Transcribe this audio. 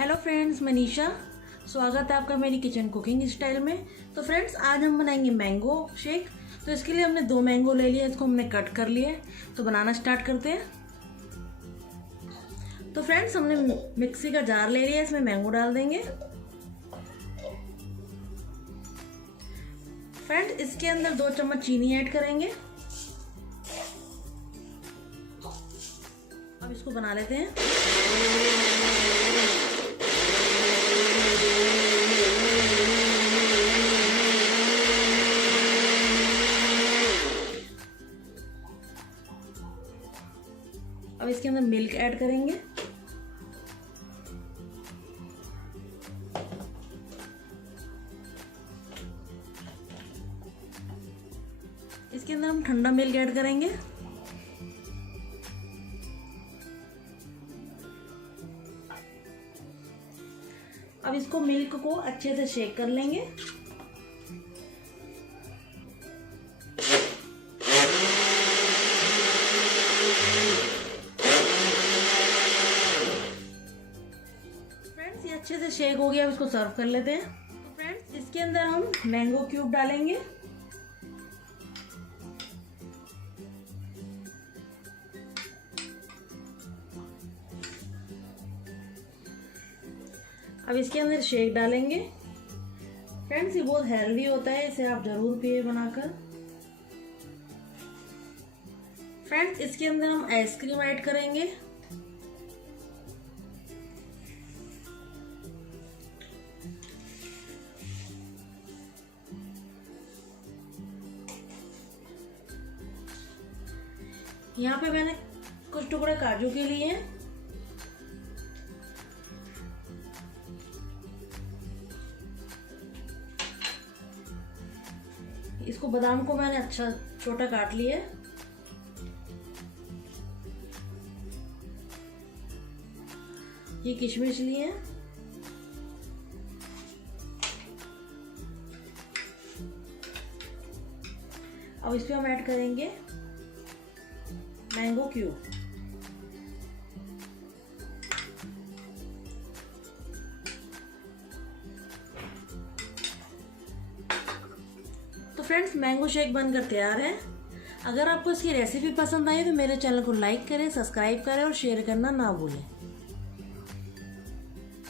Hello friends, Manisha. स्वागत है आपका मेरी किचन कुकिंग स्टाइल में। तो फ्रेंड्स, आज हम बनाएंगे मैंगो शेक। तो इसके लिए हमने 2 मैंगो ले लिए, इसको हमने कट कर लिए। तो बनाना स्टार्ट करते हैं। तो फ्रेंड्स, हमने मिक्सी का जार ले लिया, इसमें मैंगो डाल देंगे। फ्रेंड्स, इसके अंदर 2 चम्मच चीनी ऐड करेंगे। अब इसको बना लेते हैं। अब इसके अंदर मिल्क ऐड करेंगे। इसके अंदर हम ठंडा मिल्क ऐड करेंगे। अब इसको मिल्क को अच्छे से शेक कर लेंगे। फ्रेंड्स, ये अच्छे से शेक हो गया। अब इसको सर्व कर लेते हैं। तो फ्रेंड्स, इसके अंदर हम मैंगो क्यूब डालेंगे। अब इसके अंदर शेक डालेंगे। फ्रेंड्स, ये बहुत हेल्दी होता है, इसे आप जरूर पिए बनाकर। फ्रेंड्स, इसके अंदर हम आइसक्रीम ऐड करेंगे। यहाँ पे मैंने कुछ टुकड़े काजू के लिए हैं। इसको बादाम को मैंने अच्छा छोटा काट लिया है। ये किशमिश लिए हैं। अब इस पे हम ऐड करेंगे मैंगो क्यूब। तो फ्रेंड्स, मैंगो शेक बनकर तैयार है। अगर आपको इसकी रेसिपी पसंद आई तो मेरे चैनल को लाइक करें, सब्सक्राइब करें और शेयर करना ना भूलें।